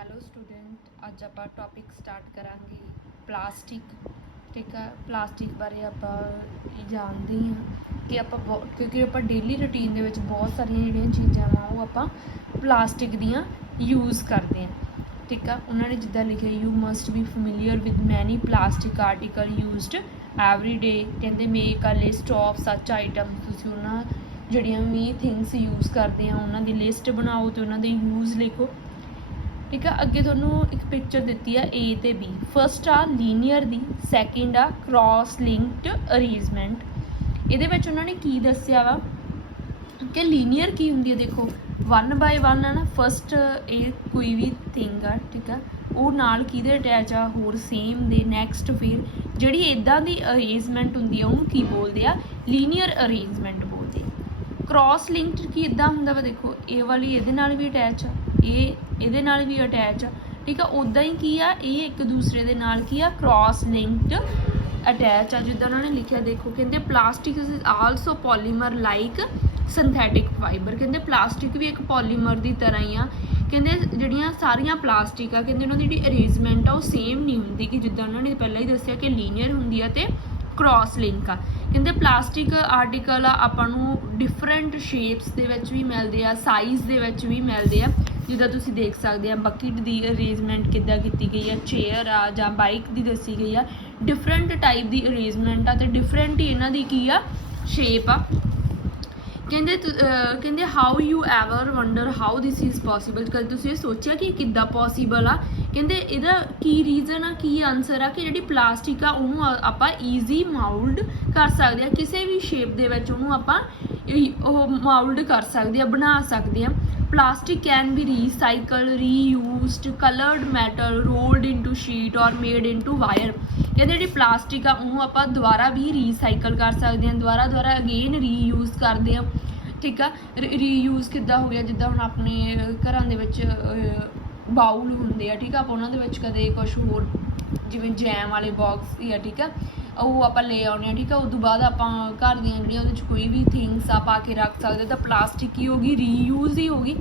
Hello student, ਅੱਜ ਆਪਾਂ topic start ਕਰਾਂਗੇ ਪਲਾਸਟਿਕ। ਠੀਕ ਆ, ਪਲਾਸਟਿਕ ਬਾਰੇ ਆਪਾਂ ਜਾਣਦੇ ਹਾਂ ਕਿ ਕਿਉਂਕਿ ਆਪਾਂ ਡੇਲੀ ਰੂਟੀਨ ਦੇ ਵਿੱਚ ਬਹੁਤ ਸਾਰੀਆਂ ਜਿਹੜੀਆਂ ਚੀਜ਼ਾਂ ਵਾ ਉਹ ਆਪਾਂ ਪਲਾਸਟਿਕ ਦੀਆਂ ਯੂਜ਼ ਕਰਦੇ ਹਾਂ। ਠੀਕ ਆ, ਉਹਨਾਂ ਨੇ ਜਿੱਦਾਂ ਲਿਖਿਆ you must be familiar with many plastic article used every day. ਕਹਿੰਦੇ make a list of such item. ਤੁਸੀਂ ਉਹਨਾਂ ਜਿਹੜੀਆਂ ਵੀ ਥਿੰਗਸ ਯੂਜ਼ ਕਰਦੇ ਆ ਉਹਨਾਂ ਦੀ ਲਿਸਟ ਬਣਾਓ ਅਤੇ ਉਹਨਾਂ ਦੇ ਯੂਜ਼ ਲਿਖੋ। ਠੀਕ ਆ, ਅੱਗੇ ਤੁਹਾਨੂੰ ਇੱਕ ਪਿਕਚਰ ਦਿੱਤੀ ਆ A ਅਤੇ B। ਫਸਟ ਆ ਲੀਨੀਅਰ ਦੀ, ਸੈਕਿੰਡ ਆ ਕ੍ਰੋਸ ਲਿੰਕਡ ਅਰੇਂਜਮੈਂਟ। ਇਹਦੇ ਵਿੱਚ ਉਹਨਾਂ ਨੇ ਕੀ ਦੱਸਿਆ ਵਾ ਕਿ ਲੀਨੀਅਰ ਕੀ ਹੁੰਦੀ ਹੈ। ਦੇਖੋ 1 ਬਾਏ 1 ਆ ਨਾ, ਫਸਟ ਇਹ ਕੋਈ ਵੀ ਥਿੰਗ ਆ, ਠੀਕ ਆ, ਉਹ ਨਾਲ ਕਿਹਦੇ ਅਟੈਚ ਆ, ਹੋਰ ਸੇਮ ਦੇ ਨੈਕਸਟ। ਫਿਰ ਜਿਹੜੀ ਇੱਦਾਂ ਦੀ ਅਰੇਂਜਮੈਂਟ ਹੁੰਦੀ ਆ ਉਹਨੂੰ ਕੀ ਬੋਲਦੇ ਆ, ਲੀਨੀਅਰ ਅਰੇਂਜਮੈਂਟ ਬੋਲਦੇ ਆ। ਕ੍ਰੋਸ ਲਿੰਕਡ ਕੀ ਇੱਦਾਂ ਹੁੰਦਾ ਵਾ, ਦੇਖੋ ਇਹ ਵਾਲੀ ਇਹਦੇ ਨਾਲ ਵੀ ਅਟੈਚ ਆ, ਇਹ ਇਹਦੇ ਨਾਲ ਵੀ ਅਟੈਚ ਆ। ਠੀਕ ਆ, ਉੱਦਾਂ ਹੀ ਕੀ ਆ, ਇਹ ਇੱਕ ਦੂਸਰੇ ਦੇ ਨਾਲ ਕੀ ਆ, ਕ੍ਰੋਸ ਲਿੰਕਡ ਅਟੈਚ ਆ। ਜਿੱਦਾਂ ਉਹਨਾਂ ਨੇ ਲਿਖਿਆ ਦੇਖੋ, ਕਹਿੰਦੇ plastic is also polymer like synthetic fibre. ਕਹਿੰਦੇ ਪਲਾਸਟਿਕ ਵੀ ਇੱਕ ਪੋਲੀਮਰ ਦੀ ਤਰ੍ਹਾਂ ਹੀ ਆ। ਕਹਿੰਦੇ ਜਿਹੜੀਆਂ ਸਾਰੀਆਂ ਪਲਾਸਟਿਕ ਆ, ਕਹਿੰਦੇ ਉਹਨਾਂ ਦੀ ਜਿਹੜੀ ਅਰੇਂਜਮੈਂਟ ਆ ਉਹ ਸੇਮ ਨਹੀਂ ਹੁੰਦੀ, ਕਿ ਜਿੱਦਾਂ ਉਹਨਾਂ ਨੇ ਪਹਿਲਾਂ ਹੀ ਦੱਸਿਆ ਕਿ ਲੀਨੀਅਰ ਹੁੰਦੀ ਆ ਅਤੇ ਕ੍ਰੋਸ ਲਿੰਕ ਆ। ਕਹਿੰਦੇ ਪਲਾਸਟਿਕ ਆਰਟੀਕਲ ਆ ਆਪਾਂ ਨੂੰ ਡਿਫਰੈਂਟ ਸ਼ੇਪਸ ਦੇ ਵਿੱਚ ਵੀ ਮਿਲਦੇ ਆ, ਸਾਈਜ਼ ਦੇ ਵਿੱਚ ਵੀ ਮਿਲਦੇ ਆ। ਜਿੱਦਾਂ ਤੁਸੀਂ ਦੇਖ ਸਕਦੇ ਆ ਬਕਟ ਦੀ ਅਰੇਂਜਮੈਂਟ ਕਿੱਦਾਂ ਕੀਤੀ ਗਈ ਆ, ਚੇਅਰ ਆ ਜਾਂ ਬਾਈਕ ਦੀ ਦੱਸੀ ਗਈ ਆ। ਡਿਫਰੈਂਟ ਟਾਈਪ ਦੀ ਅਰੇਂਜਮੈਂਟ ਆ ਅਤੇ ਡਿਫਰੈਂਟ ਹੀ ਇਹਨਾਂ ਦੀ ਕੀ ਆ, ਸ਼ੇਪ ਆ। ਕਹਿੰਦੇ how you ever wonder how this is possible. ਕਦੇ ਤੁਸੀਂ ਇਹ ਸੋਚਿਆ ਕਿ ਕਿੱਦਾਂ ਪੋਸੀਬਲ ਆ। ਕਹਿੰਦੇ ਇਹਦਾ ਕੀ ਰੀਜ਼ਨ ਆ, ਕੀ ਆਨਸਰ ਆ ਕਿ ਜਿਹੜੀ ਪਲਾਸਟਿਕ ਆ ਉਹਨੂੰ ਆਪਾਂ ਈਜ਼ੀ ਮਾਊਲਡ ਕਰ ਸਕਦੇ ਹਾਂ, ਕਿਸੇ ਵੀ ਸ਼ੇਪ ਦੇ ਵਿੱਚ ਉਹਨੂੰ ਆਪਾਂ ਉਹ ਮਾਊਲਡ ਕਰ ਸਕਦੇ ਆ, ਬਣਾ ਸਕਦੇ ਆ। Plastic can be recycle, reused, coloured ਮੈਟਲ, rolled into sheet or made into wire. ਕਹਿੰਦੇ ਜਿਹੜੀ ਪਲਾਸਟਿਕ ਆ ਉਹਨੂੰ ਆਪਾਂ ਦੁਬਾਰਾ ਵੀ ਰੀਸਾਈਕਲ ਕਰ ਸਕਦੇ ਹਾਂ, ਦੁਬਾਰਾ ਅਗੇਨ ਰੀਯੂਜ਼ ਕਰਦੇ ਹਾਂ। ਠੀਕ ਆ, ਰੀਯੂਜ਼ ਕਿੱਦਾਂ ਹੋ ਗਿਆ, ਜਿੱਦਾਂ ਹੁਣ ਆਪਣੇ ਘਰਾਂ ਦੇ ਵਿੱਚ ਬਾਊਲ ਹੁੰਦੇ ਆ, ਠੀਕ ਆ, ਆਪਾਂ ਉਹਨਾਂ ਦੇ ਵਿੱਚ ਕਦੇ ਕੁਛ ਹੋਰ ਜਿਵੇਂ ਜੈਮ ਵਾਲੇ ਬਾਕਸ ਹੀ ਆ, ਠੀਕ ਆ, ਉਹ ਆਪਾਂ ਲੈ ਆਉਂਦੇ ਹਾਂ। ਠੀਕ ਆ, ਉਦੋਂ ਬਾਅਦ ਆਪਾਂ ਘਰ ਦੀਆਂ ਜਿਹੜੀਆਂ ਉਹਦੇ 'ਚ ਕੋਈ ਵੀ ਥਿੰਗਸ ਆ ਪਾ ਕੇ ਰੱਖ ਸਕਦੇ, ਤਾਂ ਪਲਾਸਟਿਕ ਹੀ ਹੋ ਗਈ, ਰੀਯੂਜ਼ ਹੀ ਹੋ ਗਈ।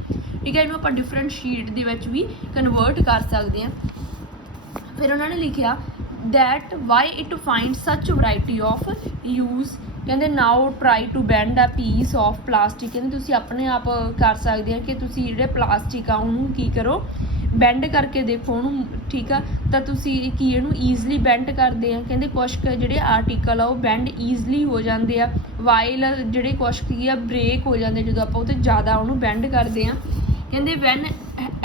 ਠੀਕ ਹੈ, ਇਹਨੂੰ ਆਪਾਂ ਡਿਫਰੈਂਟ ਸ਼ੀਟ ਦੇ ਵਿੱਚ ਵੀ ਕਨਵਰਟ ਕਰ ਸਕਦੇ ਹਾਂ। ਫਿਰ ਉਹਨਾਂ ਨੇ ਲਿਖਿਆ that why it finds such variety of use। ਕਹਿੰਦੇ now try to bend a piece of plastic। ਕਹਿੰਦੇ ਤੁਸੀਂ ਆਪਣੇ ਆਪ ਕਰ ਸਕਦੇ ਆ ਕਿ ਤੁਸੀਂ ਜਿਹੜੇ ਪਲਾਸਟਿਕ ਆ ਉਹਨੂੰ ਕੀ ਕਰੋ, ਬੈਂਡ ਕਰਕੇ ਦੇਖੋ ਉਹਨੂੰ। ਠੀਕ ਆ, ਤਾਂ ਤੁਸੀਂ ਕੀ ਇਹਨੂੰ ਈਜ਼ਲੀ ਬੈਂਡ ਕਰਦੇ ਆ। ਕਹਿੰਦੇ ਕੁਛ ਜਿਹੜੇ ਆਰਟੀਕਲ ਆ ਉਹ ਬੈਂਡ ਈਜ਼ਲੀ ਹੋ ਜਾਂਦੇ ਆ, ਵਾਈਲ ਜਿਹੜੇ ਕੁਛ ਕੀ ਆ ਬ੍ਰੇਕ ਹੋ ਜਾਂਦੇ ਜਦੋਂ ਆਪਾਂ ਉਹ 'ਤੇ ਜ਼ਿਆਦਾ ਉਹਨੂੰ ਬੈਂਡ ਕਰਦੇ ਆ। ਕਹਿੰਦੇ when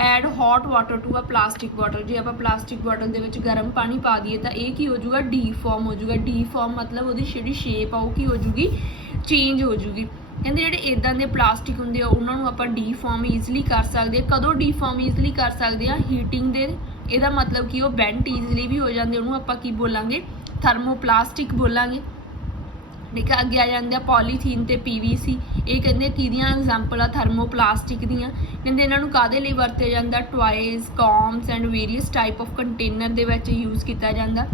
add hot water to a plastic bottle. ਜੇ ਆਪਾਂ ਪਲਾਸਟਿਕ ਬੋਟਲ ਦੇ ਵਿੱਚ ਗਰਮ ਪਾਣੀ ਪਾ ਦਈਏ ਤਾਂ ਇਹ ਕੀ ਹੋ ਜਾਊਗਾ, ਡੀਫਾਰਮ ਹੋ ਜਾਊਗਾ। ਡੀਫਾਰਮ ਮਤਲਬ ਉਹਦੀ ਜਿਹੜੀ ਸ਼ੇਪ ਆ ਉਹ ਕੀ ਹੋ ਜਾਊਗੀ, ਚੇਂਜ ਹੋ ਜਾਊਗੀ। ਕਹਿੰਦੇ ਜਿਹੜੇ ਇੱਦਾਂ ਦੇ ਪਲਾਸਟਿਕ ਹੁੰਦੇ ਆ ਉਹਨਾਂ ਨੂੰ ਆਪਾਂ ਡੀਫਾਰਮ ਈਜ਼ਲੀ ਕਰ ਸਕਦੇ ਹਾਂ। ਕਦੋਂ ਡੀਫਾਰਮ ਈਜ਼ਲੀ ਕਰ ਸਕਦੇ ਹਾਂ, ਹੀਟਿੰਗ ਦੇ। ਇਹਦਾ ਮਤਲਬ ਕਿ ਉਹ ਬੈਂਟ ਈਜ਼ਲੀ ਵੀ ਹੋ ਜਾਂਦੇ, ਉਹਨੂੰ ਆਪਾਂ ਕੀ ਬੋਲਾਂਗੇ, ਥਰਮੋਪਲਾਸਟਿਕ ਬੋਲਾਂਗੇ। ਠੀਕ ਆ, ਅੱਗੇ ਆ ਜਾਂਦੇ ਆ ਪੋਲੀਥੀਨ ਅਤੇ PVC। ਇਹ ਕਹਿੰਦੇ ਕਿਹਦੀਆਂ ਐਗਜ਼ਾਮਪਲ ਆ, ਥਰਮੋਪਲਾਸਟਿਕ ਦੀਆਂ। ਕਹਿੰਦੇ ਇਹਨਾਂ ਨੂੰ ਕਾਹਦੇ ਲਈ ਵਰਤਿਆ ਜਾਂਦਾ, toys, combs and various type of container ਦੇ ਵਿੱਚ ਯੂਜ਼ ਕੀਤਾ ਜਾਂਦਾ।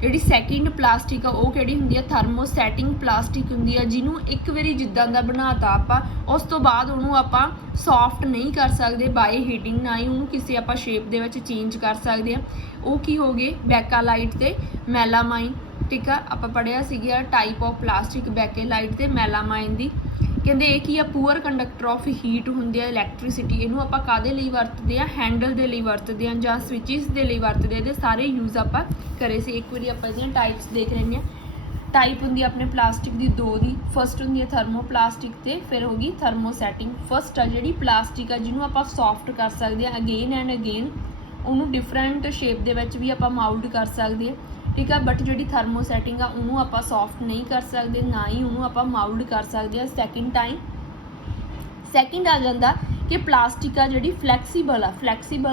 ਜਿਹੜੀ ਸੈਕਿੰਡ ਪਲਾਸਟਿਕ ਆ ਉਹ ਕਿਹੜੀ ਹੁੰਦੀ ਆ, ਥਰਮੋਸੈਟਿੰਗ ਪਲਾਸਟਿਕ ਹੁੰਦੀ ਆ, ਜਿਹਨੂੰ ਇੱਕ ਵਾਰੀ ਜਿੱਦਾਂ ਦਾ ਬਣਾਤਾ ਆਪਾਂ ਉਸ ਤੋਂ ਬਾਅਦ ਉਹਨੂੰ ਆਪਾਂ ਸੌਫਟ ਨਹੀਂ ਕਰ ਸਕਦੇ ਬਾਏ ਹੀਟਿੰਗ, ਨਾ ਹੀ ਉਹਨੂੰ ਕਿਸੇ ਆਪਾਂ ਸ਼ੇਪ ਦੇ ਵਿੱਚ ਚੇਂਜ ਕਰ ਸਕਦੇ ਆ। ਉਹ ਕੀ ਹੋ ਗਏ, ਬੈਕਾਲਾਈਟ ਅਤੇ ਮੈਲਾਮਾਈਨ। ਠੀਕ ਆ, ਆਪਾਂ ਪੜ੍ਹਿਆ ਸੀਗਾ ਟਾਈਪ ਆਫ ਪਲਾਸਟਿਕ ਬੈਕੇਲਾਈਟ ਅਤੇ ਮੈਲਾਮਾਈਨ ਦੀ। ਕਹਿੰਦੇ ਇਹ ਕੀ ਆ, ਪੂਅਰ ਕੰਡਕਟਰ ਆਫ ਹੀਟ ਹੁੰਦੇ ਆ, ਇਲੈਕਟ੍ਰੀਸਿਟੀ। ਇਹਨੂੰ ਆਪਾਂ ਕਾਹਦੇ ਲਈ ਵਰਤਦੇ ਆ, ਹੈਂਡਲ ਦੇ ਲਈ ਵਰਤਦੇ ਆ ਜਾਂ ਸਵਿਚਿਸ ਦੇ ਲਈ ਵਰਤਦੇ ਆ। ਇਹਦੇ ਸਾਰੇ ਯੂਜ਼ ਆਪਾਂ ਕਰੇ ਸੀ। ਇੱਕ ਵਾਰੀ ਆਪਾਂ ਇਹਦੀਆਂ ਟਾਈਪਸ ਦੇਖ ਲੈਂਦੇ ਹਾਂ। ਟਾਈਪ ਹੁੰਦੀ ਆ ਆਪਣੇ ਪਲਾਸਟਿਕ ਦੀ ਦੋ ਦੀ। ਫਸਟ ਹੁੰਦੀ ਹੈ ਥਰਮੋਪਲਾਸਟਿਕ ਅਤੇ ਫਿਰ ਹੋ ਗਈ ਥਰਮੋਸੈਟਿੰਗ। ਫਸਟ ਆ ਜਿਹੜੀ ਪਲਾਸਟਿਕ ਆ ਜਿਹਨੂੰ ਆਪਾਂ ਸੌਫਟ ਕਰ ਸਕਦੇ ਹਾਂ ਅਗੇਨ ਐਂਡ ਅਗੇਨ, ਉਹਨੂੰ ਡਿਫਰੈਂਟ ਸ਼ੇਪ ਦੇ ਵਿੱਚ ਵੀ ਆਪਾਂ ਮਾਊਲਡ ਕਰ ਸਕਦੇ ਹਾਂ। ਠੀਕ ਆ, ਬਟ ਜਿਹੜੀ ਥਰਮੋਸੈਟਿੰਗ ਆ ਉਹਨੂੰ ਆਪਾਂ ਸੌਫਟ ਨਹੀਂ ਕਰ ਸਕਦੇ, ਨਾ ਹੀ ਉਹਨੂੰ ਆਪਾਂ ਮਾਊਲਡ ਕਰ ਸਕਦੇ ਹਾਂ ਸੈਕਿੰਡ ਆ ਜਾਂਦਾ ਕਿ ਪਲਾਸਟਿਕ ਆ ਜਿਹੜੀ ਫਲੈਕਸੀਬਲ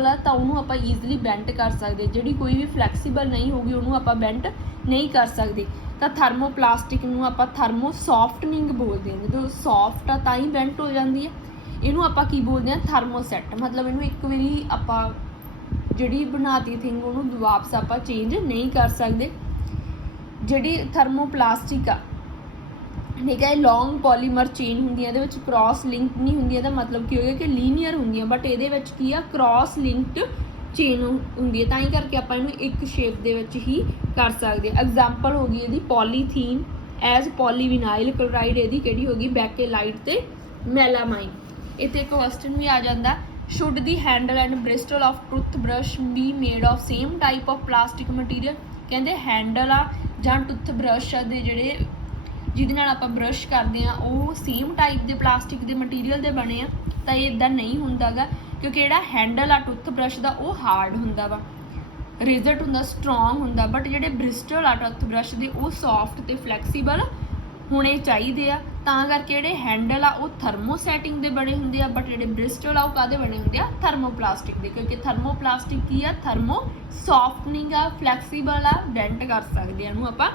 ਆ ਤਾਂ ਉਹਨੂੰ ਆਪਾਂ ਈਜ਼ਲੀ ਬੈਂਡ ਕਰ ਸਕਦੇ। ਜਿਹੜੀ ਕੋਈ ਵੀ ਫਲੈਕਸੀਬਲ ਨਹੀਂ ਹੋਊਗੀ ਉਹਨੂੰ ਆਪਾਂ ਬੈਂਡ ਨਹੀਂ ਕਰ ਸਕਦੇ। ਤਾਂ ਥਰਮੋਪਲਾਸਟਿਕ ਨੂੰ ਆਪਾਂ ਥਰਮੋ ਸੌਫਟਨਿੰਗ ਬੋਲਦੇ ਹਾਂ। ਜਦੋਂ ਸੌਫਟ ਆ ਤਾਂ ਹੀ ਬੈਂਡ ਹੋ ਜਾਂਦੀ ਹੈ। ਇਹਨੂੰ ਆਪਾਂ ਕੀ ਬੋਲਦੇ ਹਾਂ, ਥਰਮੋਸੈਟ। ਮਤਲਬ ਇਹਨੂੰ ਇੱਕ ਵਾਰੀ ਆਪਾਂ ਜਿਹੜੀ ਬਣਾਤੀ ਥਿੰਗ ਉਹਨੂੰ ਵਾਪਸ ਆਪਾਂ ਚੇਂਜ ਨਹੀਂ ਕਰ ਸਕਦੇ। ਜਿਹੜੀ ਥਰਮੋਪਲਾਸਟਿਕ ਆ, ਠੀਕ ਹੈ, ਇਹ ਲੌਂਗ ਪੋਲੀਮਰ ਚੇਨ ਹੁੰਦੀ ਹੈ, ਇਹਦੇ ਵਿੱਚ ਕ੍ਰੋਸ ਲਿੰਕ ਨਹੀਂ ਹੁੰਦੀ। ਇਹਦਾ ਮਤਲਬ ਕੀ ਹੋ ਗਿਆ ਕਿ ਲੀਨੀਅਰ ਹੁੰਦੀਆਂ, ਬਟ ਇਹਦੇ ਵਿੱਚ ਕੀ ਆ, ਕ੍ਰੋਸ ਲਿੰਕਡ ਚੇਨ ਹੁੰਦੀ ਹੈ, ਤਾਂ ਹੀ ਕਰਕੇ ਆਪਾਂ ਇਹਨੂੰ ਇੱਕ ਸ਼ੇਪ ਦੇ ਵਿੱਚ ਹੀ ਕਰ ਸਕਦੇ ਹਾਂ। ਐਗਜ਼ਾਮਪਲ ਹੋ ਗਈ ਇਹਦੀ ਪੋਲੀਥੀਨ ਐਜ਼ ਪੋਲੀਵਿਨਾਈਲ ਕਲੋਰਾਈਡ, ਇਹਦੀ ਕਿਹੜੀ ਹੋ ਗਈ ਬੈਕੇਲਾਈਟ ਤੇ ਮੈਲਾਮਾਈਨ। ਇੱਥੇ ਇੱਕ ਕੁਐਸਚਨ ਵੀ ਆ ਜਾਂਦਾ, should the handle and bristle of tooth brush be made of same type of plastic material. ਕਹਿੰਦੇ ਹੈਂਡਲ ਆ ਜਾਂ ਟੁੱਥ ਬਰਸ਼ ਦੇ ਜਿਹੜੇ ਜਿਹਦੇ ਨਾਲ ਆਪਾਂ ਬਰਸ਼ ਕਰਦੇ ਆ ਉਹ ਸੇਮ ਟਾਈਪ ਦੇ ਪਲਾਸਟਿਕ ਦੇ ਮਟੀਰੀਅਲ ਦੇ ਬਣੇ ਆ, ਤਾਂ ਇਹ ਇੱਦਾਂ ਨਹੀਂ ਹੁੰਦਾ ਗਾ, ਕਿਉਂਕਿ ਜਿਹੜਾ ਹੈਂਡਲ ਆ ਟੁੱਥ ਬਰਸ਼ ਦਾ ਉਹ ਹਾਰਡ ਹੁੰਦਾ ਵਾ, ਰਿਜ਼ਲਟ ਹੁੰਦਾ ਸਟਰੋਂਗ ਹੁੰਦਾ, ਬਟ ਜਿਹੜੇ ਬ੍ਰਿਸਟਲ ਆ ਟੁੱਥ ਬਰਸ਼ ਦੇ ਉਹ ਸੌਫਟ ਤੇ ਫਲੈਕਸੀਬਲ ਹੋਣੇ ਚਾਹੀਦੇ ਆ। ਤਾਂ ਕਰਕੇ ਜਿਹੜੇ ਹੈਂਡਲ ਆ ਉਹ ਥਰਮੋਸੈਟਿੰਗ ਦੇ ਬਣੇ ਹੁੰਦੇ ਆ, ਬਟ ਜਿਹੜੇ ਬ੍ਰਿਸਟਲ ਆ ਉਹ ਕਾਹਦੇ ਬਣੇ ਹੁੰਦੇ ਆ ਥਰਮੋਪਲਾਸਟਿਕ ਦੇ, ਕਿਉਂਕਿ ਥਰਮੋਪਲਾਸਟਿਕ ਕੀ ਆ ਥਰਮੋ ਸੌਫਟਨਿੰਗ ਆ, ਫਲੈਕਸੀਬਲ ਆ, ਡੈਂਟ ਕਰ ਸਕਦੇ ਆ ਇਹਨੂੰ ਆਪਾਂ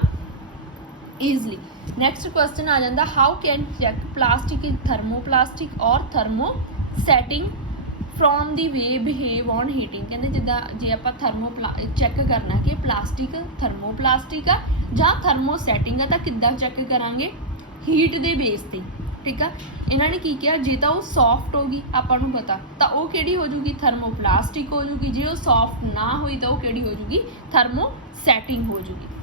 ਈਜ਼ਲੀ। ਨੈਕਸਟ ਕੁਐਸਚਨ ਆ ਜਾਂਦਾ, how can check plastic is thermoplastic or thermosetting from the way behave on heating. ਕਹਿੰਦੇ ਜਿੱਦਾਂ ਜੇ ਆਪਾਂ ਚੈੱਕ ਕਰਨਾ ਕਿ ਪਲਾਸਟਿਕ ਥਰਮੋਪਲਾਸਟਿਕ ਆ ਜਾਂ ਥਰਮੋਸੈਟਿੰਗ ਆ, ਤਾਂ ਕਿੱਦਾਂ ਚੈੱਕ ਕਰਾਂਗੇ ਹੀਟ ਦੇ ਬੇਸ ਤੇ, ਠੀਕ ਆ। ਇਹਨਾਂ ਨੇ ਕੀ ਕਿਹਾ, ਜੇ ਤਾਂ ਉਹ ਸੌਫਟ ਹੋਗੀ ਆਪਾਂ ਨੂੰ ਪਤਾ ਤਾਂ ਉਹ ਕਿਹੜੀ ਹੋ ਜੂਗੀ ਥਰਮੋਪਲਾਸਟਿਕ ਹੋ ਜੂਗੀ, ਜੇ ਉਹ ਸੌਫਟ ਨਾ ਹੋਈ ਤਾਂ ਉਹ ਕਿਹੜੀ ਹੋ ਜੂਗੀ ਥਰਮੋਸੈਟਿੰਗ ਹੋ ਜੂਗੀ।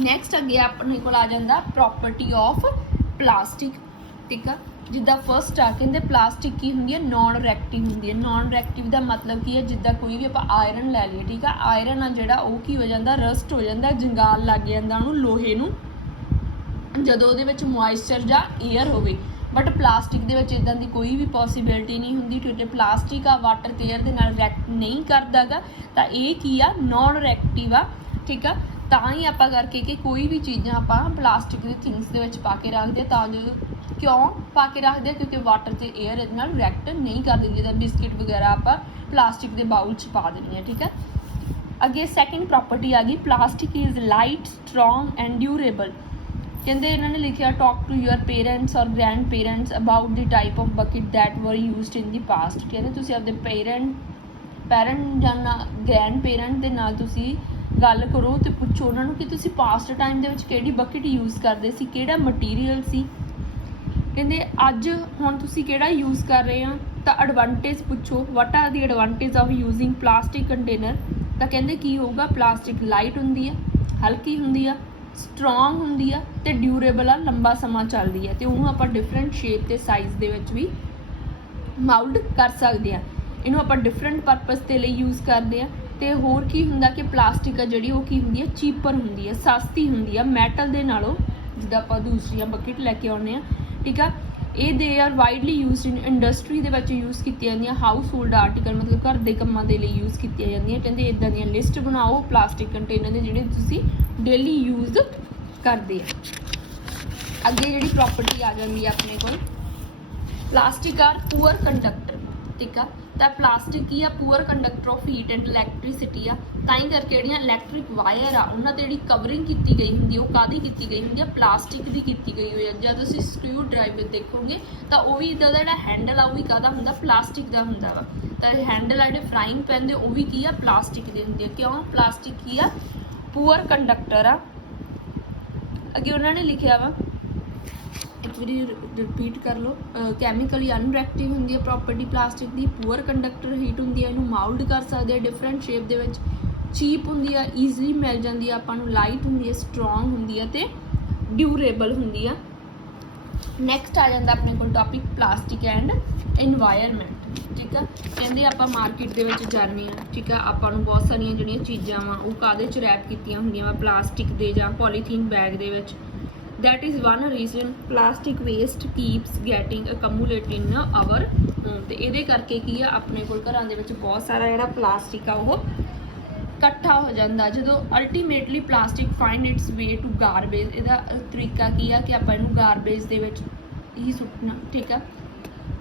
ਨੈਕਸਟ ਅੱਗੇ ਆਪਣੇ ਕੋਲ ਆ ਜਾਂਦਾ ਪ੍ਰੋਪਰਟੀ ਆਫ ਪਲਾਸਟਿਕ, ਠੀਕ ਆ। ਜਿੱਦਾਂ ਫਸਟ ਆ ਕਹਿੰਦੇ ਪਲਾਸਟਿਕ ਕੀ ਹੁੰਦੀ ਹੈ ਨੋਨ ਰਿਐਕਟਿਵ ਹੁੰਦੀ ਹੈ। ਨੋਨ ਰਿਐਕਟਿਵ ਦਾ ਮਤਲਬ ਕੀ ਹੈ, ਜਿੱਦਾਂ ਕੋਈ ਵੀ ਆਪਾਂ ਆਇਰਨ ਲੈ ਲਈਏ, ਠੀਕ ਆ, ਆਇਰਨ ਆ ਜਿਹੜਾ ਉਹ ਕੀ ਹੋ ਜਾਂਦਾ ਰਸਟ ਹੋ ਜਾਂਦਾ, ਜੰਗਾਲ ਲੱਗ ਜਾਂਦਾ ਉਹਨੂੰ ਲੋਹੇ ਨੂੰ, ਜਦੋਂ ਉਹਦੇ ਵਿੱਚ ਮੋਇਸਚਰ ਜਾਂ ਏਅਰ ਹੋਵੇ। ਬਟ ਪਲਾਸਟਿਕ ਦੇ ਵਿੱਚ ਇਦਾਂ ਦੀ ਕੋਈ ਵੀ ਪੋਸੀਬਿਲਿਟੀ ਨਹੀਂ ਹੁੰਦੀ, ਕਿਉਂਕਿ ਪਲਾਸਟਿਕ ਆ ਵਾਟਰ ਤੇ ਏਅਰ ਦੇ ਨਾਲ ਰਿਐਕਟ ਨਹੀਂ ਕਰਦਾ ਗਾ, ਤਾਂ ਇਹ ਕੀ ਆ ਨੋਨ ਰਿਐਕਟਿਵ ਆ, ਠੀਕ ਆ। ਤਾਂ ਹੀ ਆਪਾਂ ਕਰਕੇ ਕਿ ਕੋਈ ਵੀ ਚੀਜ਼ਾਂ ਆਪਾਂ ਪਲਾਸਟਿਕ ਦੇ ਥਿੰਗਸ ਦੇ ਵਿੱਚ ਪਾ ਕੇ ਰੱਖਦੇ, ਤਾਂ ਜੋ ਕਿਉਂ ਪਾ ਕੇ ਰੱਖਦੇ, ਕਿਉਂਕਿ ਵਾਟਰ ਤੇ ਏਅਰ ਇਹਦੇ ਨਾਲ ਰਿਐਕਟ ਨਹੀਂ ਕਰਦੇ। ਜਿੱਦਾਂ ਬਿਸਕਿਟ ਵਗੈਰਾ ਆਪਾਂ ਪਲਾਸਟਿਕ ਦੇ ਬਾਉਲ 'ਚ ਪਾ ਦੇਣੀ ਹੈ, ਠੀਕ ਹੈ। ਅੱਗੇ ਸੈਕਿੰਡ ਪ੍ਰੋਪਰਟੀ ਆ ਗਈ, plastic is light strong and durable. ਕਹਿੰਦੇ ਇਹਨਾਂ ਨੇ ਲਿਖਿਆ, talk to your parents or grandparents about the type of bucket that were used in the past. ਕਹਿੰਦੇ ਤੁਸੀਂ ਆਪਣੇ ਪੈਰੈਂਟ ਜਾਂ ਗ੍ਰੈਂਡ ਪੇਰੈਂਟ ਦੇ ਨਾਲ ਤੁਸੀਂ ਗੱਲ ਕਰੋ ਤੇ ਪੁੱਛੋ ਉਹਨਾਂ ਨੂੰ ਕਿ ਤੁਸੀਂ ਪਾਸਟ ਟਾਈਮ ਦੇ ਵਿੱਚ ਕਿਹੜੀ ਬਕਟ ਯੂਜ਼ ਕਰਦੇ ਸੀ, ਕਿਹੜਾ ਮਟੀਰੀਅਲ ਸੀ। ਕਹਿੰਦੇ ਅੱਜ ਹੁਣ ਤੁਸੀਂ ਕਿਹੜਾ ਯੂਜ਼ ਕਰ ਰਹੇ ਆ, ਤਾਂ ਐਡਵਾਂਟੇਜ ਪੁੱਛੋ, what are the advantage of using plastic container. ਤਾਂ ਕਹਿੰਦੇ ਕੀ ਹੋਊਗਾ, ਪਲਾਸਟਿਕ ਲਾਈਟ ਹੁੰਦੀ ਆ, ਹਲਕੀ ਹੁੰਦੀ ਆ, ਸਟਰੋਂਗ ਹੁੰਦੀ ਆ ਤੇ ਡਿਊਰੇਬਲ ਆ, ਲੰਬਾ ਸਮਾਂ ਚੱਲਦੀ ਆ, ਤੇ ਉਹਨੂੰ ਆਪਾਂ ਡਿਫਰੈਂਟ ਸ਼ੇਪ ਤੇ ਸਾਈਜ਼ ਦੇ ਵਿੱਚ ਵੀ ਮਾਊਲਡ ਕਰ ਸਕਦੇ ਆ। ਇਹਨੂੰ ਆਪਾਂ ਡਿਫਰੈਂਟ ਪਰਪਸ ਦੇ ਲਈ ਯੂਜ਼ ਕਰਦੇ ਆ। ਤੇ ਹੋਰ ਕੀ ਹੁੰਦਾ ਕਿ ਪਲਾਸਟਿਕ ਆ ਜਿਹੜੀ ਉਹ ਕੀ ਹੁੰਦੀ ਹੈ ਚੀਪਰ ਹੁੰਦੀ ਹੈ, ਸਸਤੀ ਹੁੰਦੀ ਆ ਮੈਟਲ ਦੇ ਨਾਲੋਂ, ਜਿੱਦਾਂ ਆਪਾਂ ਦੂਸਰੀਆਂ ਬਕਟ ਲੈ ਕੇ ਆਉਂਦੇ ਆ, ਠੀਕ ਆ। ਇਹ they are widely used in industry ਦੇ ਵਿੱਚ ਯੂਜ਼ ਕੀਤੀਆਂ ਜਾਂਦੀਆਂ, ਹਾਊਸ ਹੋਲਡ ਆਰਟੀਕਲ ਮਤਲਬ ਘਰ ਦੇ ਕੰਮਾਂ ਦੇ ਲਈ ਯੂਜ਼ ਕੀਤੀਆਂ ਜਾਂਦੀਆਂ। ਕਹਿੰਦੇ ਇੱਦਾਂ ਦੀਆਂ ਲਿਸਟ ਬਣਾਓ ਪਲਾਸਟਿਕ ਕੰਟੇਨਰ ਦੇ ਜਿਹੜੇ ਤੁਸੀਂ ਡੇਲੀ ਯੂਜ਼ ਕਰਦੇ ਆ। ਅੱਗੇ ਜਿਹੜੀ ਪ੍ਰੋਪਰਟੀ ਆ ਜਾਂਦੀ ਆ ਆਪਣੇ ਕੋਲ, ਪਲਾਸਟਿਕ ਆਰ ਪੂਅਰ ਕੰਡਕਟਰ, ਠੀਕ ਆ। ਤਾਂ ਪਲਾਸਟਿਕ ਕੀ ਆ poor conductor of heat and electricity ਆ, ਤਾਂ ਹੀ ਕਰਕੇ ਜਿਹੜੀਆਂ ਇਲੈਕਟ੍ਰਿਕ ਵਾਇਰ ਆ ਉਹਨਾਂ ਤੇ ਜਿਹੜੀ ਕਵਰਿੰਗ ਕੀਤੀ ਗਈ ਹੁੰਦੀ ਉਹ ਕਾਹਦੀ ਕੀਤੀ ਗਈ ਹੁੰਦੀ ਆ ਪਲਾਸਟਿਕ ਦੀ ਕੀਤੀ ਗਈ ਹੋਈ ਆ। ਜਦ ਤੁਸੀਂ ਸਕਰੂ ਡਰਾਈਵਰ ਦੇਖੋਗੇ ਤਾਂ ਉਹ ਵੀ ਇਹਦਾ ਜਿਹੜਾ ਹੈਂਡਲ ਆ ਉਹ ਵੀ ਕਾਹਦਾ ਹੁੰਦਾ ਪਲਾਸਟਿਕ ਦਾ ਹੁੰਦਾ ਵਾ। ਤਾਂ ਹੈਂਡਲ ਆ ਜਿਹੜੇ ਫਰਾਈਂਗ ਪੈਨ ਦੇ ਉਹ ਵੀ ਕੀ ਆ ਪਲਾਸਟਿਕ ਦੇ ਹੁੰਦੇ ਆ। ਕਿਉਂ ਪਲਾਸਟਿਕ ਕੀ ਆ ਪੂਅਰ ਕੰਡਕਟਰ ਆ। ਅੱਗੇ ਉਹਨਾਂ ਨੇ ਲਿਖਿਆ ਵਾ, ਇੱਕ ਵਾਰੀ ਰਿਪੀਟ ਕਰ ਲਓ, ਕੈਮੀਕਲੀ ਅਨਰਿਐਕਟਿਵ ਹੁੰਦੀ ਹੈ ਪ੍ਰੋਪਰਟੀ ਪਲਾਸਟਿਕ ਦੀ, ਪੂਅਰ ਕੰਡਕਟਰ ਹੀਟ ਹੁੰਦੀ ਹੈ, ਇਹਨੂੰ ਮਾਊਲਡ ਕਰ ਸਕਦੇ ਆ ਡਿਫਰੈਂਟ ਸ਼ੇਪ ਦੇ ਵਿੱਚ, ਚੀਪ ਹੁੰਦੀ ਆ, ਈਜ਼ੀਲੀ ਮਿਲ ਜਾਂਦੀ ਆ ਆਪਾਂ ਨੂੰ, ਲਾਈਟ ਹੁੰਦੀ ਹੈ, ਸਟਰੋਂਗ ਹੁੰਦੀ ਹੈ ਤੇ ਡਿਊਰੇਬਲ ਹੁੰਦੀ ਆ। ਨੈਕਸਟ ਆ ਜਾਂਦਾ ਆਪਣੇ ਕੋਲ ਟੌਪਿਕ ਪਲਾਸਟਿਕ ਐਂਡ ਇਨਵਾਇਰਮੈਂਟ, ਠੀਕ ਆ। ਕਹਿੰਦੇ ਆਪਾਂ ਮਾਰਕੀਟ ਦੇ ਵਿੱਚ ਜਾਂਦੇ ਆ, ਠੀਕ ਆ, ਆਪਾਂ ਨੂੰ ਬਹੁਤ ਸਾਰੀਆਂ ਜਿਹੜੀਆਂ ਚੀਜ਼ਾਂ ਵਾ ਉਹ ਕਾਹਦੇ 'ਚ ਰੈਪ ਕੀਤੀਆਂ ਹੁੰਦੀਆਂ ਵਾ ਪਲਾਸਟਿਕ ਦੇ ਜਾਂ ਪੋਲੀਥੀਨ ਬੈਗ ਦੇ ਵਿੱਚ। That is one reason plastic waste keeps getting accumulated in our home। ਤੇ ਇਹਦੇ ਕਰਕੇ ਕੀ ਆ ਆਪਣੇ ਕੋਲ ਘਰਾਂ ਦੇ ਵਿੱਚ ਬਹੁਤ ਸਾਰਾ ਜਿਹੜਾ ਪਲਾਸਟਿਕ ਆ ਉਹ ਇਕੱਠਾ ਹੋ ਜਾਂਦਾ। ਜਦੋਂ ultimately plastic finds its way to garbage, ਇਹਦਾ ਤਰੀਕਾ ਕੀ ਆ ਕਿ ਆਪਾਂ ਇਹਨੂੰ ਗਾਰਬੇਜ ਦੇ ਵਿੱਚ ਹੀ ਸੁੱਟਣਾ, ਠੀਕ ਆ।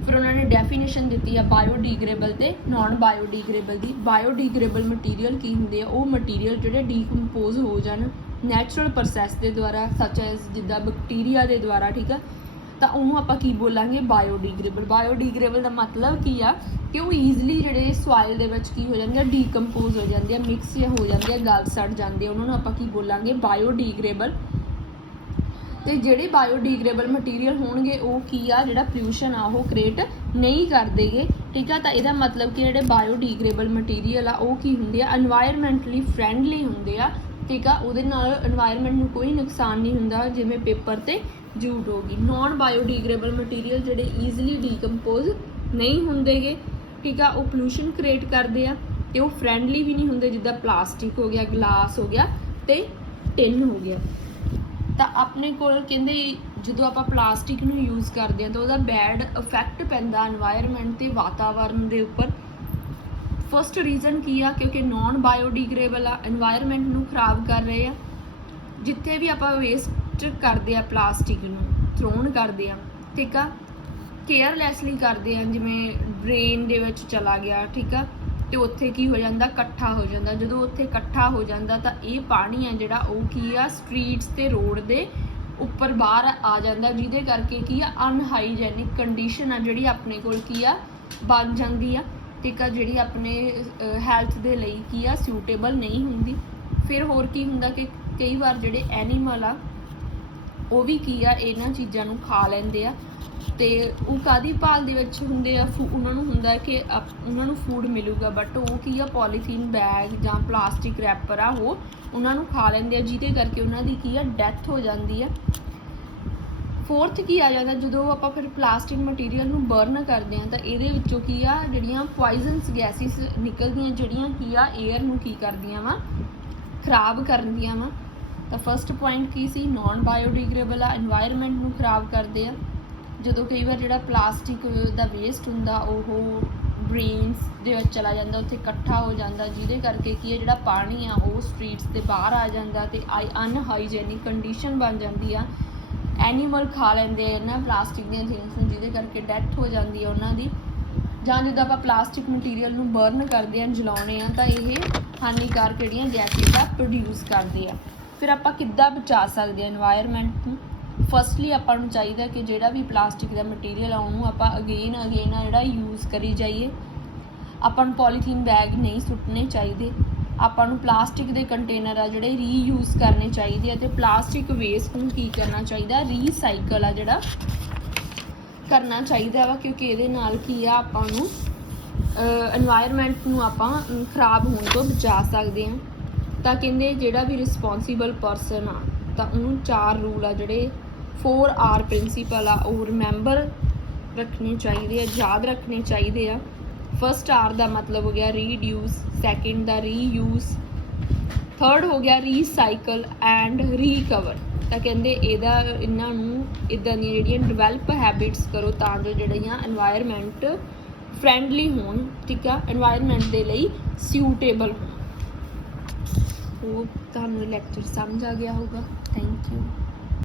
ਫਿਰ ਉਹਨਾਂ ਨੇ ਡੈਫੀਨੇਸ਼ਨ ਦਿੱਤੀ ਆ ਬਾਇਓਡੀਗ੍ਰੇਬਲ ਤੇ ਨਾਨ ਬਾਇਓਡੀਗ੍ਰੇਬਲ ਦੀ। ਬਾਇਓਡੀਗ੍ਰੇਬਲ ਮਟੀਰੀਅਲ ਕੀ ਹੁੰਦੇ ਆ, ਉਹ ਮਟੀਰੀਅਲ ਜਿਹੜੇ ਡੀਕੰਪੋਜ਼ ਹੋ ਜਾਣ ਨੈਚੁਰਲ ਪ੍ਰੋਸੈਸ ਦੇ ਦੁਆਰਾ, ਸੱਚ ਐਜ਼ ਜਿੱਦਾਂ ਬੈਕਟੀਰੀਆ ਦੇ ਦੁਆਰਾ, ਠੀਕ ਆ, ਤਾਂ ਉਹਨੂੰ ਆਪਾਂ ਕੀ ਬੋਲਾਂਗੇ ਬਾਇਓਡੀਗ੍ਰੇਬਲ। ਬਾਇਓਡੀਗ੍ਰੇਬਲ ਦਾ ਮਤਲਬ ਕੀ ਆ ਕਿ ਉਹ ਈਜ਼ਲੀ ਜਿਹੜੇ ਸੋਇਲ ਦੇ ਵਿੱਚ ਕੀ ਹੋ ਜਾਂਦੇ ਆ ਡੀਕੰਪੋਜ਼ ਹੋ ਜਾਂਦੇ ਆ, ਮਿਕਸ ਹੋ ਜਾਂਦੇ ਆ, ਗਲ ਸੜ ਜਾਂਦੇ ਆ, ਉਹਨਾਂ ਨੂੰ ਆਪਾਂ ਕੀ ਬੋਲਾਂਗੇ ਬਾਇਓਡੀਗ੍ਰੇਬਲ। ਤੇ ਜਿਹੜੇ ਬਾਇਓਡੀਗ੍ਰੇਬਲ ਮਟੀਰੀਅਲ ਹੋਣਗੇ ਉਹ ਕੀ ਆ ਜਿਹੜਾ ਪੋਲਿਊਸ਼ਨ ਆ ਉਹ ਕ੍ਰੀਏਟ ਨਹੀਂ ਕਰਦੇਗੇ, ਠੀਕ ਆ। ਤਾਂ ਇਹਦਾ ਮਤਲਬ ਕਿ ਜਿਹੜੇ ਬਾਇਓਡੀਗ੍ਰੇਡੇਬਲ ਮਟੀਰੀਅਲ ਆ ਉਹ ਕੀ ਹੁੰਦੇ ਆ, এনवायरमेंटली ਫਰੈਂਡਲੀ ਹੁੰਦੇ ਆ। ਠੀਕ ਆ, ਉਹਦੇ ਨਾਲ এনवायरमेंट ਨੂੰ ਕੋਈ ਨੁਕਸਾਨ ਨਹੀਂ ਹੁੰਦਾ, ਜਿਵੇਂ ਪੇਪਰ ਤੇ ਜੂਟ ਹੋ ਗਈ। ਨੋਨ ਬਾਇਓਡੀਗ੍ਰੇਡੇਬਲ ਮਟੀਰੀਅਲ ਜਿਹੜੇ ਈਜ਼ੀਲੀ ਡੀਕੰਪੋਜ਼ ਨਹੀਂ ਹੁੰਦੇਗੇ, ਠੀਕ ਆ, ਉਹ ਪੋਲੂਸ਼ਨ ਕ੍ਰੀਏਟ ਕਰਦੇ ਆ ਤੇ ਉਹ ਫਰੈਂਡਲੀ ਵੀ ਨਹੀਂ ਹੁੰਦੇ, ਜਿੱਦਾਂ ਪਲਾਸਟਿਕ ਹੋ ਗਿਆ, ਗਲਾਸ ਹੋ ਗਿਆ ਤੇ ਟਿਨ ਹੋ ਗਿਆ। ਤਾਂ ਆਪਣੇ ਕੋਲ ਕਹਿੰਦੇ ਜਦੋਂ ਆਪਾਂ ਪਲਾਸਟਿਕ ਨੂੰ ਯੂਜ਼ ਕਰਦੇ ਹਾਂ ਤਾਂ ਉਹਦਾ ਬੈਡ ਇਫੈਕਟ ਪੈਂਦਾ এনवायरमेंट ਤੇ ਵਾਤਾਵਰਨ ਦੇ ਉੱਪਰ। ਫਸਟ ਰੀਜ਼ਨ ਕੀ ਆ, ਕਿਉਂਕਿ ਨੋਨ ਬਾਇਓਡੀਗ੍ਰੇਡੇਬਲ ਆ, এনवायरमेंट ਨੂੰ ਖਰਾਬ ਕਰ ਰਹੇ ਆ। ਜਿੱਥੇ ਵੀ ਆਪਾਂ ਵੇਸਟ ਕਰਦੇ ਆ ਪਲਾਸਟਿਕ ਨੂੰ, ਥਰੋਨ ਕਰਦੇ ਆ, ਠੀਕ ਆ, ਕੇਅਰਲੈਸਲੀ ਕਰਦੇ ਆ, ਜਿਵੇਂ ਡਰੇਨ ਦੇ ਵਿੱਚ ਚਲਾ ਗਿਆ, ਠੀਕ ਆ, ਤੇ ਉੱਥੇ ਕੀ ਹੋ ਜਾਂਦਾ, ਇਕੱਠਾ ਹੋ ਜਾਂਦਾ। ਜਦੋਂ ਉੱਥੇ ਇਕੱਠਾ ਹੋ ਜਾਂਦਾ ਤਾਂ ਇਹ ਪਾਣੀ ਆ ਜਿਹੜਾ ਉਹ ਕੀ ਆ, ਸਟਰੀਟਸ ਤੇ ਰੋਡ ਦੇ ਉੱਪਰ ਬਾਹਰ ਆ ਜਾਂਦਾ, ਜਿਹਦੇ ਕਰਕੇ ਕੀ ਆ, ਅਨਹਾਈਜੈਨਿਕ ਕੰਡੀਸ਼ਨ ਆ ਜਿਹੜੀ ਆਪਣੇ ਕੋਲ ਕੀ ਆ ਬਣ ਜਾਂਦੀ ਆ, ਠੀਕ ਆ, ਜਿਹੜੀ ਆਪਣੇ ਹੈਲਥ ਦੇ ਲਈ ਕੀ ਆ ਸੂਟੇਬਲ ਨਹੀਂ ਹੁੰਦੀ। ਫਿਰ ਹੋਰ ਕੀ ਹੁੰਦਾ ਕਿ ਕਈ ਵਾਰ ਜਿਹੜੇ ਐਨੀਮਲ ਆ ਉਹ ਵੀ ਕੀ ਆ ਇਹਨਾਂ ਚੀਜ਼ਾਂ ਨੂੰ ਖਾ ਲੈਂਦੇ ਆ, ਤੇ ਉਹ ਕਾਹਦੀ ਭਾਲ ਦੇ ਵਿੱਚ ਹੁੰਦੇ ਆ, ਉਹਨਾਂ ਨੂੰ ਹੁੰਦਾ ਕਿ ਉਹਨਾਂ ਨੂੰ ਫੂਡ ਮਿਲੂਗਾ, ਬਟ ਉਹ ਕੀ ਆ ਪੋਲੀਥੀਨ ਬੈਗ ਜਾਂ ਪਲਾਸਟਿਕ ਰੈਪਰ ਆ ਉਹ ਉਹਨਾਂ ਨੂੰ ਖਾ ਲੈਂਦੇ ਆ, ਜਿਹਦੇ ਕਰਕੇ ਉਹਨਾਂ ਦੀ ਕੀ ਆ ਡੈਥ ਹੋ ਜਾਂਦੀ ਆ। ਫੋਰਥ ਕੀ ਆ ਜਾਂਦਾ, ਜਦੋਂ ਆਪਾਂ ਫਿਰ ਪਲਾਸਟਿਕ ਮਟੀਰੀਅਲ ਨੂੰ ਬਰਨ ਕਰਦੇ ਹਾਂ ਤਾਂ ਇਹਦੇ ਵਿੱਚੋਂ ਕੀ ਆ ਜਿਹੜੀਆਂ ਪੋਇਜ਼ਨਸ ਗੈਸਿਸ ਨਿਕਲਦੀਆਂ, ਜਿਹੜੀਆਂ ਕੀ ਆ ਏਅਰ ਨੂੰ ਕੀ ਕਰਦੀਆਂ ਵਾ, ਖਰਾਬ ਕਰਦੀਆਂ ਵਾ। ਤਾਂ ਫਸਟ ਪੁਆਇੰਟ ਕੀ ਸੀ, ਨੋਨ ਬਾਇਓਡੀਗ੍ਰੇਡੇਬਲ ਆ, এনवायरमेंट ਨੂੰ ਖਰਾਬ ਕਰਦੇ ਆ। ਜਦੋਂ ਕਈ ਵਾਰ ਜਿਹੜਾ ਪਲਾਸਟਿਕ ਦਾ ਵੇਸਟ ਹੁੰਦਾ ਉਹ ਡਰੇਨਸ ਦੇ ਵਿੱਚ ਚਲਾ ਜਾਂਦਾ, ਉੱਥੇ ਇਕੱਠਾ ਹੋ ਜਾਂਦਾ, ਜਿਹਦੇ ਕਰਕੇ ਕੀ ਹੈ ਜਿਹੜਾ ਪਾਣੀ ਆ ਉਹ ਸਟਰੀਟਸ ਦੇ ਬਾਹਰ ਆ ਜਾਂਦਾ ਤੇ ਅਨਹਾਈਜੈਨਿਕ ਕੰਡੀਸ਼ਨ ਬਣ ਜਾਂਦੀ ਆ। ਐਨੀਮਲ ਖਾ ਲੈਂਦੇ ਆ ਇਹਨਾਂ ਪਲਾਸਟਿਕ ਦੀਆਂ ਥਿੰਗਸ ਨੂੰ, ਜਿਹਦੇ ਕਰਕੇ ਡੈਥ ਹੋ ਜਾਂਦੀ ਆ ਉਹਨਾਂ ਦੀ। ਜਾਂ ਜਦੋਂ ਆਪਾਂ ਪਲਾਸਟਿਕ ਮਟੀਰੀਅਲ ਨੂੰ ਬਰਨ ਕਰਦੇ ਹਾਂ, ਜਲਾਉਂਦੇ ਆ, ਤਾਂ ਇਹ ਹਾਨੀਕਾਰਕ ਜਿਹੜੀਆਂ ਗੈਸਿਸ ਆ ਪ੍ਰੋਡਿਊਸ ਕਰਦੇ ਆ। ਫਿਰ ਆਪਾਂ ਕਿੱਦਾਂ ਬਚਾ ਸਕਦੇ ਹਾਂ এনवायरमेंट ਨੂੰ? ਫਸਟਲੀ ਆਪਾਂ ਨੂੰ ਚਾਹੀਦਾ ਕਿ ਜਿਹੜਾ ਵੀ ਪਲਾਸਟਿਕ ਦਾ ਮਟੀਰੀਅਲ ਆ ਉਹਨੂੰ ਆਪਾਂ ਅਗੇਨ ਆ ਜਿਹੜਾ ਯੂਜ਼ ਕਰੀ ਜਾਈਏ। ਆਪਾਂ ਨੂੰ ਪੋਲੀਥੀਨ ਬੈਗ ਨਹੀਂ ਸੁੱਟਣੇ ਚਾਹੀਦੇ। ਆਪਾਂ ਨੂੰ ਪਲਾਸਟਿਕ ਦੇ ਕੰਟੇਨਰ ਆ ਜਿਹੜੇ ਰੀਯੂਜ਼ ਕਰਨੇ ਚਾਹੀਦੇ ਆ, ਤੇ ਪਲਾਸਟਿਕ ਵੇਸਟ ਨੂੰ ਕੀ ਕਰਨਾ ਚਾਹੀਦਾ, ਰੀਸਾਈਕਲ ਆ ਜਿਹੜਾ ਕਰਨਾ ਚਾਹੀਦਾ ਵਾ, ਕਿਉਂਕਿ ਇਹਦੇ ਨਾਲ ਕੀ ਆ ਆਪਾਂ ਨੂੰ এনवायरमेंट ਨੂੰ ਆਪਾਂ ਖਰਾਬ ਹੋਣ ਤੋਂ ਬਚਾ ਸਕਦੇ ਹਾਂ। ਤਾਂ ਕਹਿੰਦੇ ਜਿਹੜਾ ਵੀ ਰਿਸਪੌਂਸੀਬਲ ਪਰਸਨ ਆ ਤਾਂ ਉਹਨੂੰ 4 ਰੂਲ ਆ ਜਿਹੜੇ 4R ਪ੍ਰਿੰਸੀਪਲ ਆ ਉਹ ਰਿਮੈਂਬਰ ਰੱਖਣੇ ਚਾਹੀਦੇ ਆ, ਯਾਦ ਰੱਖਣੇ ਚਾਹੀਦੇ ਆ। ਫਸਟ R ਦਾ ਮਤਲਬ ਹੋ ਗਿਆ ਰੀਡਿਊਸ, ਸੈਕਿੰਡ ਦਾ ਰੀਯੂਜ਼, ਥਰਡ ਹੋ ਗਿਆ ਰੀਸਾਈਕਲ ਐਂਡ ਰੀਕਵਰ। ਤਾਂ ਕਹਿੰਦੇ ਇਹਨਾਂ ਨੂੰ ਇੱਦਾਂ ਦੀਆਂ ਜਿਹੜੀਆਂ ਡਿਵੈਲਪ ਹੈਬਿਟਸ ਕਰੋ ਤਾਂ ਜੋ ਜਿਹੜੀਆਂ এনवायरमेंट ਫਰੈਂਡਲੀ ਹੋਣ, ਠੀਕ ਆ, এনवायरमेंट ਦੇ ਲਈ ਸਿਊਟੇਬਲ ਹੋਣ। ਉਹ ਤੁਹਾਨੂੰ ਲੈਕਚਰ ਸਮਝ ਆ ਗਿਆ ਹੋਊਗਾ। Thank you.